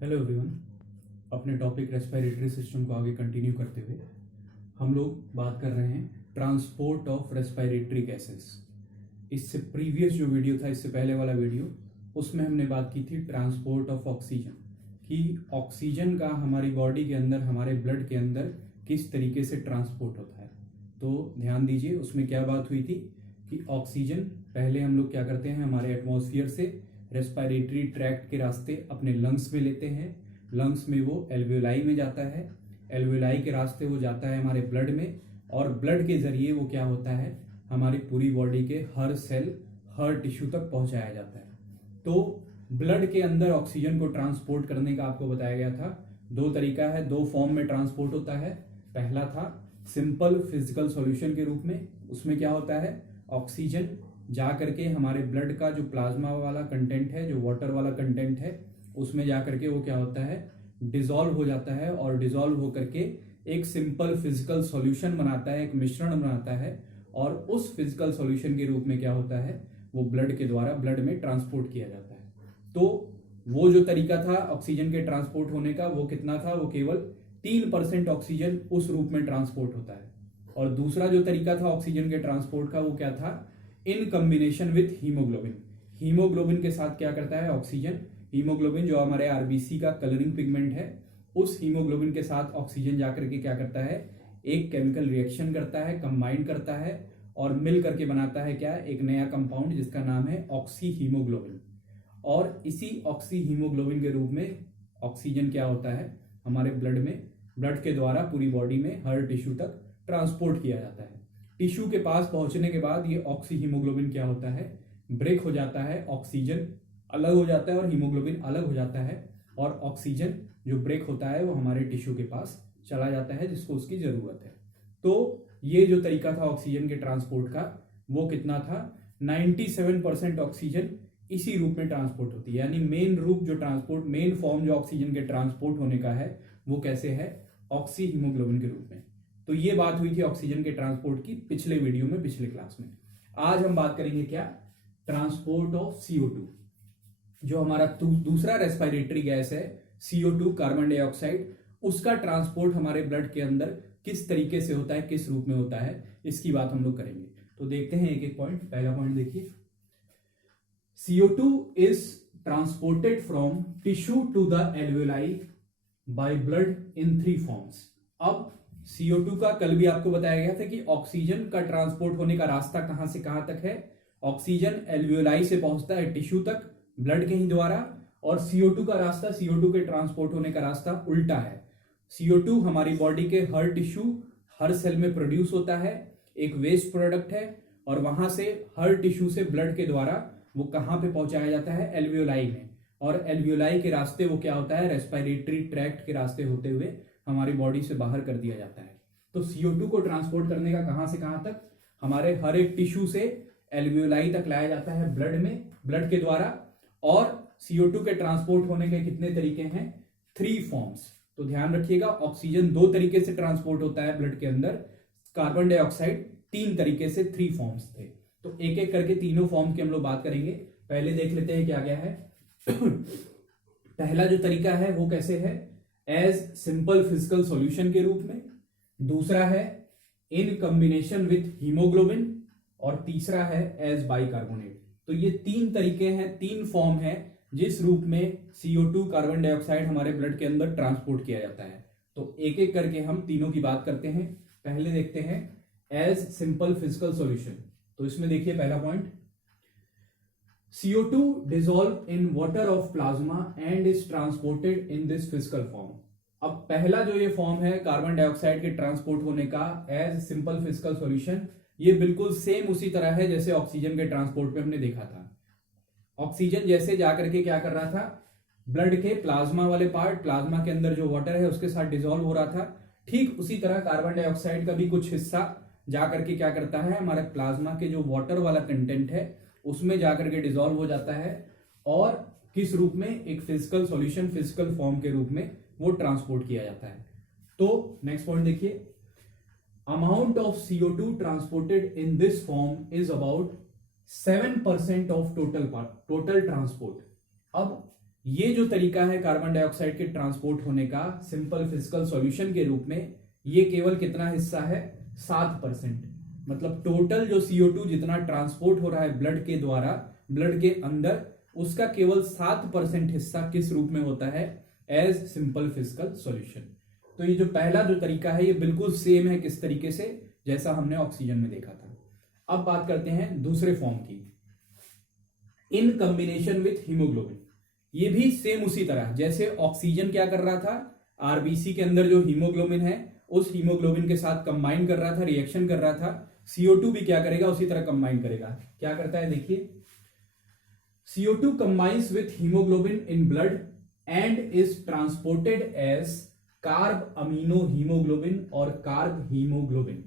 Hello everyone. अपने topic respiratory system को आगे कंटिन्यू करते हुए हम लोग बात कर रहे हैं ट्रांसपोर्ट ऑफ रेस्पिरेटरी गैसेस। इससे प्रीवियस जो वीडियो था, इससे पहले वाला वीडियो, उसमें हमने बात की थी ट्रांसपोर्ट ऑफ ऑक्सीजन, कि ऑक्सीजन का हमारी बॉडी के अंदर, हमारे ब्लड के अंदर किस तरीके से ट्रांसपोर्ट होता है। तो ध्यान दीजिए, उसमें क्या बात हुई थी कि ऑक्सीजन पहले हम लोग क्या करते हैं, हमारे एटमॉस्फेयर से रेस्पिरेटरी ट्रैक्ट के रास्ते अपने लंग्स में लेते हैं। लंग्स में वो एल्वेलाई में जाता है, एल्वेलाई के रास्ते वो जाता है हमारे ब्लड में, और ब्लड के जरिए वो क्या होता है, हमारी पूरी बॉडी के हर सेल, हर टिश्यू तक पहुंचाया जाता है। तो ब्लड के अंदर ऑक्सीजन को ट्रांसपोर्ट करने का आपको बताया गया था, दो तरीका है, दो फॉर्म में ट्रांसपोर्ट होता है। पहला था सिंपल फिजिकल सॉल्यूशन के रूप में। उसमें क्या होता है, ऑक्सीजन जा करके हमारे ब्लड का जो प्लाज्मा वाला कंटेंट है, जो वाटर वाला कंटेंट है, उसमें जा करके वो क्या होता है, डिसॉल्व हो जाता है, और डिसॉल्व हो करके एक सिंपल फिजिकल सॉल्यूशन बनाता है, एक मिश्रण बनाता है, और उस फिजिकल सॉल्यूशन के रूप में क्या होता है, वो ब्लड के द्वारा ब्लड में ट्रांसपोर्ट किया जाता है। तो वो जो तरीका था ऑक्सीजन के ट्रांसपोर्ट होने का, वो कितना था, वो केवल 3% ऑक्सीजन उस रूप में ट्रांसपोर्ट होता है। और दूसरा जो तरीका था ऑक्सीजन के ट्रांसपोर्ट का, वो क्या था, in combination with haemoglobin. Haemoglobin के साथ क्या करता है ऑक्सीजन, हीमोग्लोबिन जो हमारे आरबीसी का कलरिंग पिगमेंट है, उस हीमोग्लोबिन के साथ ऑक्सीजन जाकर के क्या करता है, एक केमिकल रिएक्शन करता है, कंबाइन करता है, और मिल करके बनाता है क्या, एक नया कंपाउंड जिसका नाम है ऑक्सी हीमोग्लोबिन। और इसी ऑक्सी हीमोग्लोबिन के रूप में ऑक्सीजन क्या होता है, हमारे ब्लड में, ब्लड के द्वारा पूरी बॉडी में हर टिश्यू तक ट्रांसपोर्ट किया जाता है। टिश्यू के पास पहुंचने के बाद ये ऑक्सी हीमोग्लोबिन क्या होता है, ब्रेक हो जाता है, ऑक्सीजन अलग हो जाता है और हीमोग्लोबिन अलग हो जाता है, और ऑक्सीजन जो ब्रेक होता है वो हमारे टिश्यू के पास चला जाता है जिसको उसकी जरूरत है। तो ये जो तरीका था ऑक्सीजन के ट्रांसपोर्ट का, वो कितना था, 97% ऑक्सीजन इसी रूप में ट्रांसपोर्ट होती है। यानी मेन रूप जो ट्रांसपोर्ट, मेन फॉर्म जो ऑक्सीजन के ट्रांसपोर्ट होने का है, वो कैसे है, ऑक्सी हीमोग्लोबिन के रूप में। तो ये बात हुई थी ऑक्सीजन के ट्रांसपोर्ट की पिछले वीडियो में, पिछले क्लास में। आज हम बात करेंगे क्या, ट्रांसपोर्ट ऑफ CO2। जो हमारा दूसरा रेस्पिरेटरी गैस है CO2, कार्बन डाइऑक्साइड, उसका ट्रांसपोर्ट हमारे ब्लड के अंदर किस तरीके से होता है, किस रूप में होता है, इसकी बात हम लोग करेंगे। तो देखते हैं एक एक पॉइंट। पहला पॉइंट देखिए, CO2 is transported from tissue to the alveoli by blood in 3 forms. अब CO2 का कल भी आपको बताया गया था कि ऑक्सीजन का ट्रांसपोर्ट होने का रास्ता कहां से कहां तक है, ऑक्सीजन एल्वियोलाई से पहुंचता है टिश्यू तक ब्लड के ही द्वारा, और CO2 का रास्ता, CO2 के ट्रांसपोर्ट होने का रास्ता उल्टा है। CO2 हमारी बॉडी के हर टिश्यू, हर सेल में प्रोड्यूस होता है, एक वेस्ट प्रोडक्ट है, और वहां से हर टिश्यू से ब्लड के द्वारा वो कहां पे पहुंचाया जाता है, एल्वियोलाई में, और एल्वियोलाई के रास्ते वो क्या होता है, रेस्पिरेटरी ट्रैक्ट के रास्ते होते हुए हमारी बॉडी से बाहर कर दिया जाता है। तो CO2 को ट्रांसपोर्ट करने का कहां से कहां तक, हमारे हर एक टिश्यू से एल्वियोलाई तक लाया जाता है ब्लड में, ब्लड के द्वारा। और CO2 के ट्रांसपोर्ट होने के कितने तरीके हैं, 3 फॉर्म्स। तो ध्यान रखिएगा, ऑक्सीजन 2 तरीके से ट्रांसपोर्ट होता है ब्लड के अंदर, कार्बन डाइऑक्साइड 3 तरीके से, 3 फॉर्म्स थे। तो एक एक करके तीनों फॉर्म की हम लोग बात करेंगे। पहले देख लेते हैं क्या क्या है। पहला जो तरीका है वो कैसे है, एज सिंपल फिजिकल सॉल्यूशन के रूप में। दूसरा है इन कॉम्बिनेशन विथ हीमोग्लोबिन, और तीसरा है एज बाइकार्बोनेट। तो ये 3 तरीके हैं, 3 फॉर्म है जिस रूप में CO2, कार्बन डाइऑक्साइड हमारे ब्लड के अंदर ट्रांसपोर्ट किया जाता है। तो एक एक करके हम तीनों की बात करते हैं। पहले देखते हैं एज सिंपल फिजिकल सॉल्यूशन। तो इसमें देखिए पहला point, CO2 dissolve in water of plasma and is transported in this physical form। अब पहला जो ये फॉर्म है कार्बन डाइऑक्साइड के ट्रांसपोर्ट होने का एज सिंपल फिजिकल सॉल्यूशन, ये बिल्कुल सेम उसी तरह है जैसे ऑक्सीजन के ट्रांसपोर्ट पे हमने देखा था। ऑक्सीजन जैसे जाकर के क्या कर रहा था, ब्लड के प्लाज्मा वाले पार्ट, प्लाज्मा के अंदर जो वाटर है उसके साथ डिसॉल्व हो रहा था, ठीक उसी तरह कार्बन डाइऑक्साइड का भी कुछ हिस्सा जाकर के क्या करता है, हमारे प्लाज्मा के जो वाटर वाला कंटेंट है उसमें जाकर के डिसॉल्व हो जाता है, और किस रूप में, एक फिजिकल सॉल्यूशन, फिजिकल फॉर्म के रूप में वो ट्रांसपोर्ट किया जाता है। तो नेक्स्ट पॉइंट देखिए, amount of CO2 transported in this form is about 7% of total transport. अब ये जो तरीका है कार्बन डाइऑक्साइड के ट्रांसपोर्ट होने का सिंपल फिजिकल सॉल्यूशन के रूप में, ये केवल कितना हिस्सा है, 7%। मतलब टोटल जो CO2 जितना ट्रांसपोर्ट हो रहा है ब्लड के द्वारा, ब्लड के अंदर, उसका केवल 7% हिस्सा किस रूप में होता है, एज सिंपल फिजिकल सॉल्यूशन। तो ये जो पहला जो तरीका है ये बिल्कुल सेम है किस तरीके से, जैसा हमने ऑक्सीजन में देखा था। अब बात करते हैं दूसरे फॉर्म की, इन कॉम्बिनेशन विथ हीमोग्लोबिन। ये भी सेम उसी तरह जैसे ऑक्सीजन क्या कर रहा था, आरबीसी के अंदर जो हीमोग्लोबिन है उस हीमोग्लोबिन के साथ कंबाइन कर रहा था, रिएक्शन कर रहा था। CO2 भी क्या करेगा, उसी तरह कंबाइन करेगा। क्या करता है देखिए, CO2 combines with hemoglobin in blood and is transported as carb amino haemoglobin और कार्ब हीमोग्लोबिन।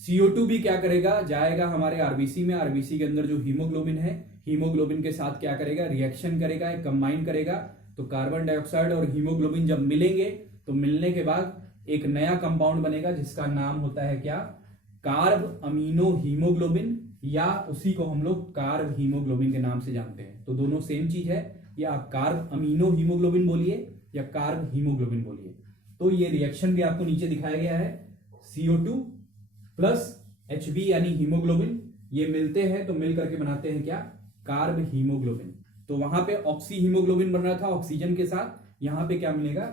CO2 भी क्या करेगा, जाएगा हमारे आरबीसी में, आरबीसी के अंदर जो हीमोग्लोबिन है, हीमोग्लोबिन के साथ क्या करेगा, रिएक्शन करेगा, कंबाइन करेगा। तो कार्बन डाइऑक्साइड और हीमोग्लोबिन जब मिलेंगे तो मिलने के बाद एक नया कंपाउंड बनेगा जिसका नाम होता है क्या, कार्ब अमीनो हीमोग्लोबिन, या उसी को हम लोग कार्ब हीमोग्लोबिन के नाम से जानते हैं। तो दोनों सेम चीज है, या आप कार्ब अमीनो हीमोग्लोबिन बोलिए या कार्ब हीमोग्लोबिन बोलिए। तो ये रिएक्शन भी आपको नीचे दिखाया गया है, CO2 प्लस Hb यानी हीमोग्लोबिन, ये मिलते हैं तो मिल करके बनाते हैं क्या, कार्ब हीमोग्लोबिन। तो वहां पे ऑक्सी हीमोग्लोबिन बन रहा था ऑक्सीजन के साथ, यहां पे क्या मिलेगा,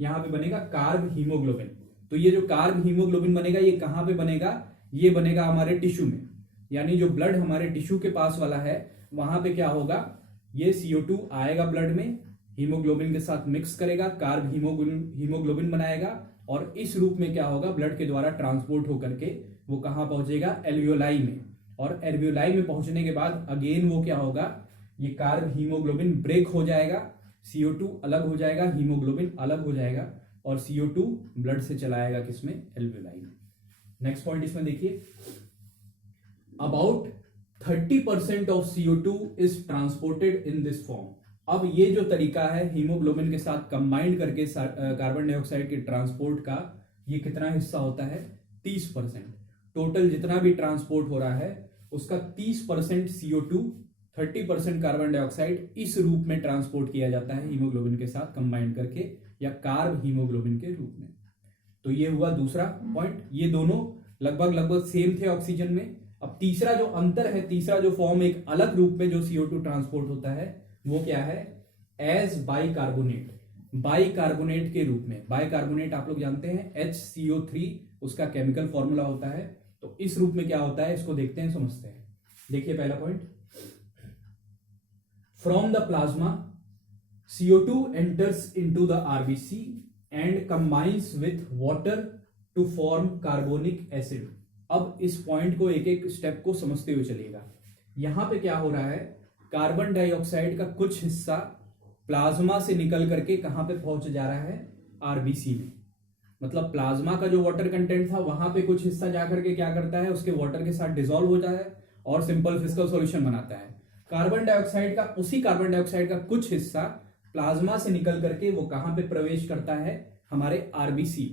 यहां पे बनेगा कार्ब हीमोग्लोबिन। तो ये जो कार्ब हीमोग्लोबिन बनेगा ये कहां पे बनेगा, ये बनेगा हमारे टिश्यू में, यानी जो ब्लड हमारे टिश्यू के पास वाला है वहां पे क्या होगा, ये CO2 आएगा ब्लड में, हीमोग्लोबिन के साथ मिक्स करेगा, कार्ब हीमोग्लोबिन बनाएगा, और इस रूप में क्या होगा, ब्लड के द्वारा ट्रांसपोर्ट होकर के वो कहां पहुंचेगा, एल्वियोलाई में। और एल्वियोलाई में पहुंचने के बाद अगेन वो क्या होगा, ये कार्ब हीमोग्लोबिन ब्रेक हो जाएगा, CO2 अलग हो जाएगा, हीमोग्लोबिन अलग हो जाएगा, और CO2 ब्लड से चलाएगा किसमें, एल्वियोलाई में। नेक्स्ट पॉइंट इसमें देखिए, about 30% of CO2 is transported in this form. अब ये जो तरीका है हीमोग्लोबिन के साथ कंबाइंड करके कार्बन डाइऑक्साइड के ट्रांसपोर्ट का, ये कितना हिस्सा होता है, 30%। टोटल जितना भी ट्रांसपोर्ट हो रहा है उसका 30% CO2, 30% कार्बन डाइऑक्साइड इस रूप में ट्रांसपोर्ट किया जाता है हीमोग्लोबिन के साथ कंबाइंड करके, या कार्ब हीमोग्लोबिन के रूप में। तो ये हुआ दूसरा पॉइंट। ये दोनों लगभग सेम थे ऑक्सीजन में। अब तीसरा जो अंतर है, तीसरा जो फॉर्म एक अलग रूप में जो CO2 ट्रांसपोर्ट होता है वो क्या है, एज बाइकार्बोनेट, बाइकार्बोनेट के रूप में। बाइकार्बोनेट आप लोग जानते हैं HCO3 उसका केमिकल फॉर्मूला होता है। तो इस रूप में क्या होता है इसको देखते हैं, समझते हैं। देखिए पहला point, from the plasma CO2 enters into the RBC and combines with water to form carbonic acid. अब इस पॉइंट को एक एक स्टेप को समझते हुए चलिएगा। यहां पे क्या हो रहा है, कार्बन डाइऑक्साइड का कुछ हिस्सा प्लाज्मा से निकल करके कहां पे पहुंच जा रहा है, आरबीसी में। मतलब प्लाज्मा का जो वाटर कंटेंट था वहां पे कुछ हिस्सा जाकर के क्या करता है, उसके वाटर के साथ डिसॉल्व हो जाता है और सिंपल फिजिकल सॉल्यूशन बनाता है। कार्बन डाइऑक्साइड का, उसी कार्बन डाइऑक्साइड का कुछ हिस्सा प्लाज्मा से निकल करके वो कहां पे प्रवेश करता है, हमारे आरबीसी,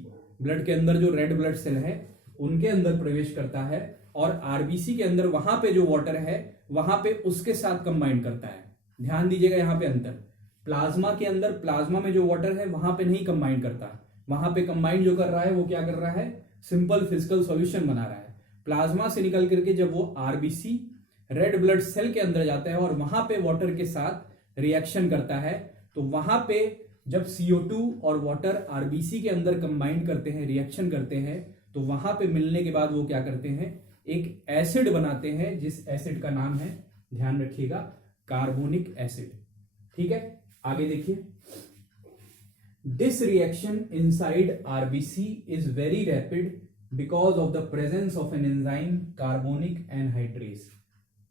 ब्लड के अंदर जो रेड ब्लड सेल है उनके अंदर प्रवेश करता है, और आरबीसी के अंदर वहां पे जो वाटर है वहां पे उसके साथ कंबाइन करता है। ध्यान दीजिएगा यहां पे अंतर, प्लाज्मा के अंदर, प्लाज्मा में जो वाटर है वहां पे नहीं कंबाइन करता, वहां पे कंबाइन जो कर रहा है वो क्या कर रहा है, सिंपल फिजिकल सॉल्यूशन बना रहा है। प्लाज्मा से निकल करके जब वो आरबीसी रेड ब्लड सेल के अंदर जाता है और वहां पे वाटर के साथ रिएक्शन करता है, तो वहां पे जब CO2 और वाटर आरबीसी के अंदर कंबाइन करते हैं, रिएक्शन करते हैं, तो वहां पे मिलने के बाद वो क्या करते हैं, एक एसिड बनाते हैं, जिस एसिड का नाम है, ध्यान रखिएगा, कार्बोनिक एसिड। ठीक है, आगे देखिए, this reaction inside RBC is very rapid because of the presence of an enzyme carbonic anhydrase.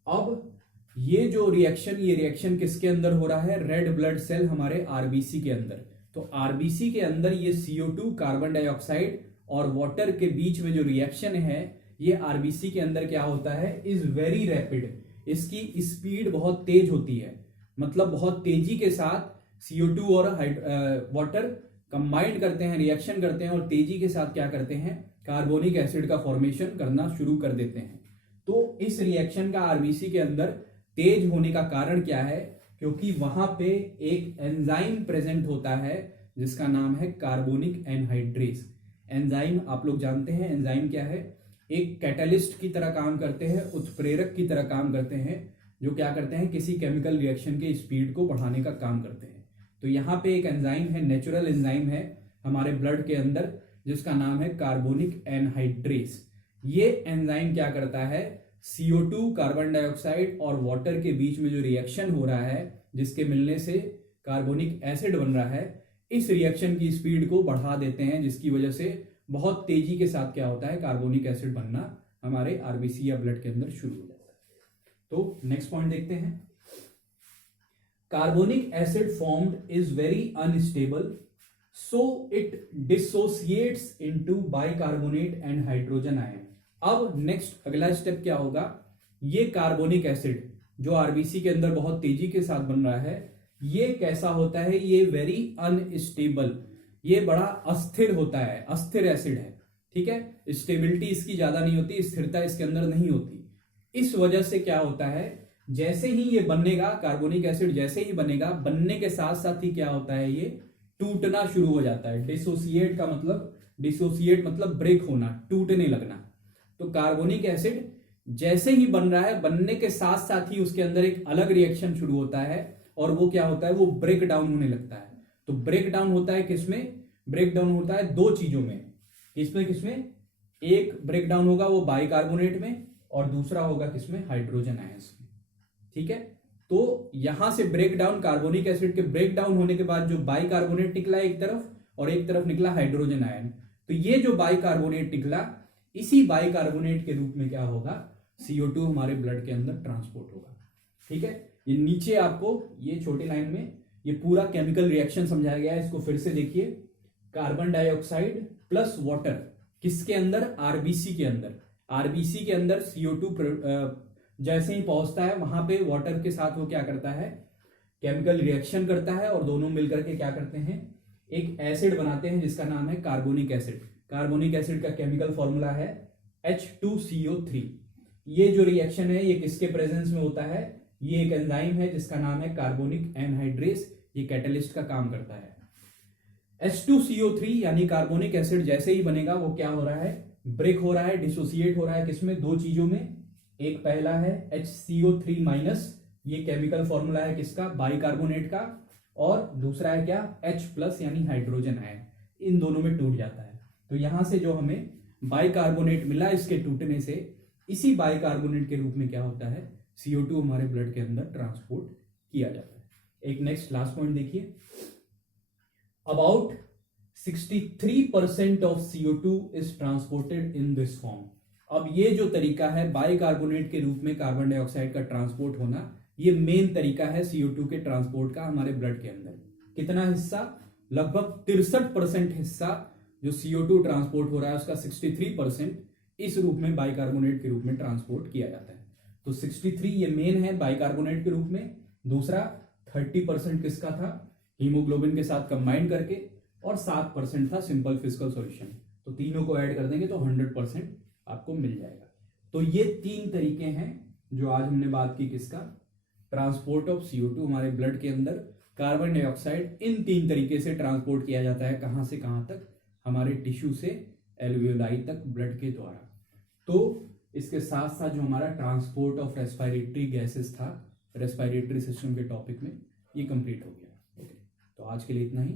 अब ये जो रिएक्शन, ये रिएक्शन किसके अंदर हो रहा है, रेड ब्लड सेल हमारे आरबीसी के अंदर। तो आरबीसी के अंदर ये CO2 कार्बन डाइऑक्साइड और वाटर के बीच में जो रिएक्शन है, ये आरबीसी के अंदर क्या होता है, इज वेरी रैपिड। इसकी स्पीड बहुत तेज होती है, मतलब बहुत तेजी के साथ CO2 और वाटर कंबाइंड करते हैं, रिएक्शन करते हैं, और तेजी के साथ क्या करते हैं, कार्बोनिक एसिड का फॉर्मेशन करना शुरू कर देते हैं। तो इस रिएक्शन का आरबीसी के अंदर तेज होने का कारण क्या है, क्योंकि वहां पे एक एंजाइम प्रेजेंट होता है जिसका नाम है कार्बोनिक एनहाइड्रेस। एंजाइम आप लोग जानते हैं, एंजाइम क्या है? एक कैटलिस्ट की तरह काम करते हैं, उत्प्रेरक की तरह काम करते हैं, जो क्या करते हैं, किसी केमिकल रिएक्शन के स्पीड को बढ़ाने का काम करते हैं। तो यहाँ पे एक एंजाइम है, नेचुरल एंजाइम है हमारे ब्लड के अंदर, जिसका नाम है कार्बोनिक एनहाइड्रेस। ये एंजाइम क्या करता है, CO2 कार्बन डाइऑक्साइड और वाटर के बीच में जो रिएक्शन हो रहा है, जिसके मिलने से कार्बोनिक एसिड बन रहा है, इस रिएक्शन की स्पीड को बढ़ा देते हैं, जिसकी वजह से बहुत तेजी के साथ क्या होता है, कार्बोनिक एसिड बनना हमारे आरबीसी या ब्लड के अंदर शुरू हो जाता है। तो नेक्स्ट पॉइंट देखते हैं। Carbonic acid formed is very unstable, so it dissociates into bicarbonate and hydrogen ion. अब नेक्स्ट अगला स्टेप क्या होगा, ये कार्बोनिक एसिड जो आरबीसी के अंदर बहुत तेजी के साथ बन रहा है, ये कैसा होता है, ये वेरी अनस्टेबल, ये बड़ा अस्थिर होता है, अस्थिर एसिड है, ठीक है। स्टेबिलिटी इसकी ज्यादा नहीं होती, स्थिरता इसके अंदर नहीं होती। इस वजह से क्या होता है, जैसे ही ये बनेगा, कार्बोनिक एसिड जैसे ही बनेगा, बनने के साथ साथ ही क्या होता है, ये टूटना शुरू हो जाता है। डिसोसिएट का मतलब, डिसोसिएट मतलब ब्रेक होना, टूटने लगना। तो कार्बोनिक एसिड जैसे ही बन रहा है, बनने के साथ साथ ही उसके अंदर एक अलग रिएक्शन शुरू होता है, और वो क्या होता है, वो ब्रेक डाउन होने लगता है। तो ब्रेक डाउन होता है किसमें, ब्रेक डाउन होता है दो चीजों में। किसमें किसमें, एक ब्रेक डाउन होगा वो बाइकार्बोनेट में, और दूसरा होगा किसमें, हाइड्रोजन आयंस में, ठीक है। तो यहां से ब्रेक डाउन, कार्बोनिक एसिड के ब्रेक डाउन होने के बाद जो बाइकार्बोनेट निकला एक तरफ, और एक तरफ निकला हाइड्रोजन आयन। तो ये जो बाइकार्बोनेट निकला, इसी बाइकार्बोनेट के रूप में क्या होगा, CO2 हमारे ब्लड के अंदर ट्रांसपोर्ट होगा, ठीक है। ये नीचे आपको ये छोटी लाइन में ये पूरा केमिकल रिएक्शन समझाया गया है, इसको फिर से देखिए। कार्बन डाइऑक्साइड प्लस वाटर किसके अंदर, आरबीसी के अंदर। आरबीसी के अंदर CO2 जैसे ही पहुंचता है, वहां पे वाटर के साथ वो क्या करता है, केमिकल रिएक्शन करता है, और दोनों मिलकर के क्या करते हैं, एक एसिड बनाते हैं जिसका नाम है कार्बोनिक एसिड। कार्बोनिक एसिड का केमिकल फॉर्मूला है H2CO3। ये जो रिएक्शन है ये किसके प्रेजेंस में होता है, ये एक एंजाइम है जिसका नाम है कार्बोनिक एनहाइड्रेस, ये कैटलिस्ट का काम करता है। H2CO3 यानी कार्बोनिक एसिड जैसे ही बनेगा, वो क्या हो रहा है, ब्रेक हो रहा है, डिसोसिएट हो रहा है, किसमें, दो चीजों में। एक पहला है HCO3-, ये केमिकल फॉर्मूला है किसका, बाइकार्बोनेट का, और दूसरा है क्या, H+ यानी हाइड्रोजन आयन, इन दोनों में टूट जाता है। तो यहां से जो हमें बाइकार्बोनेट मिला, इसके टूटने से इसी बाइकार्बोनेट के रूप में क्या होता है, CO2 हमारे ब्लड के अंदर ट्रांसपोर्ट किया जाता है। एक नेक्स्ट लास्ट पॉइंट देखिए। About 63% of CO2 is transported in this form. अब ये जो तरीका है बाइकार्बोनेट के रूप में कार्बन डाइऑक्साइड का ट्रांसपोर्ट होना, ये मेन तरीका है CO2 के ट्रांसपोर्ट का हमारे ब्लड के अंदर। कितना हिस्सा, लगभग 63% हिस्सा जो CO2 ट्रांसपोर्ट हो रहा है, उसका 63% इस रूप में बाइकार्बोनेट के रूप में ट्रांसपोर्ट किया जाता है। तो 63 ये मेन है बाइकार्बोनेट के रूप में, दूसरा 30% किसका था, हीमोग्लोबिन के साथ कंबाइन करके, और 7% था सिंपल फिजिकल सॉल्यूशन। तो तीनों को ऐड कर देंगे तो 100% आपको मिल जाएगा। तो ये तीन तरीके हैं जो आज हमने बात की, किसका, ट्रांसपोर्ट ऑफ CO2 हमारे ब्लड के अंदर। कार्बन डाइऑक्साइड इन तीन तरीके से ट्रांसपोर्ट किया जाता है, कहां से कहां तक, हमारे टिश्यू से एल्वियोलाई तक ब्लड के द्वारा। तो इसके साथ साथ जो हमारा ट्रांसपोर्ट ऑफ रेस्पिरेटरी गैसेस था, रेस्पिरेटरी सिस्टम के टॉपिक में, ये कंप्लीट हो गया। ओके, तो आज के लिए इतना ही।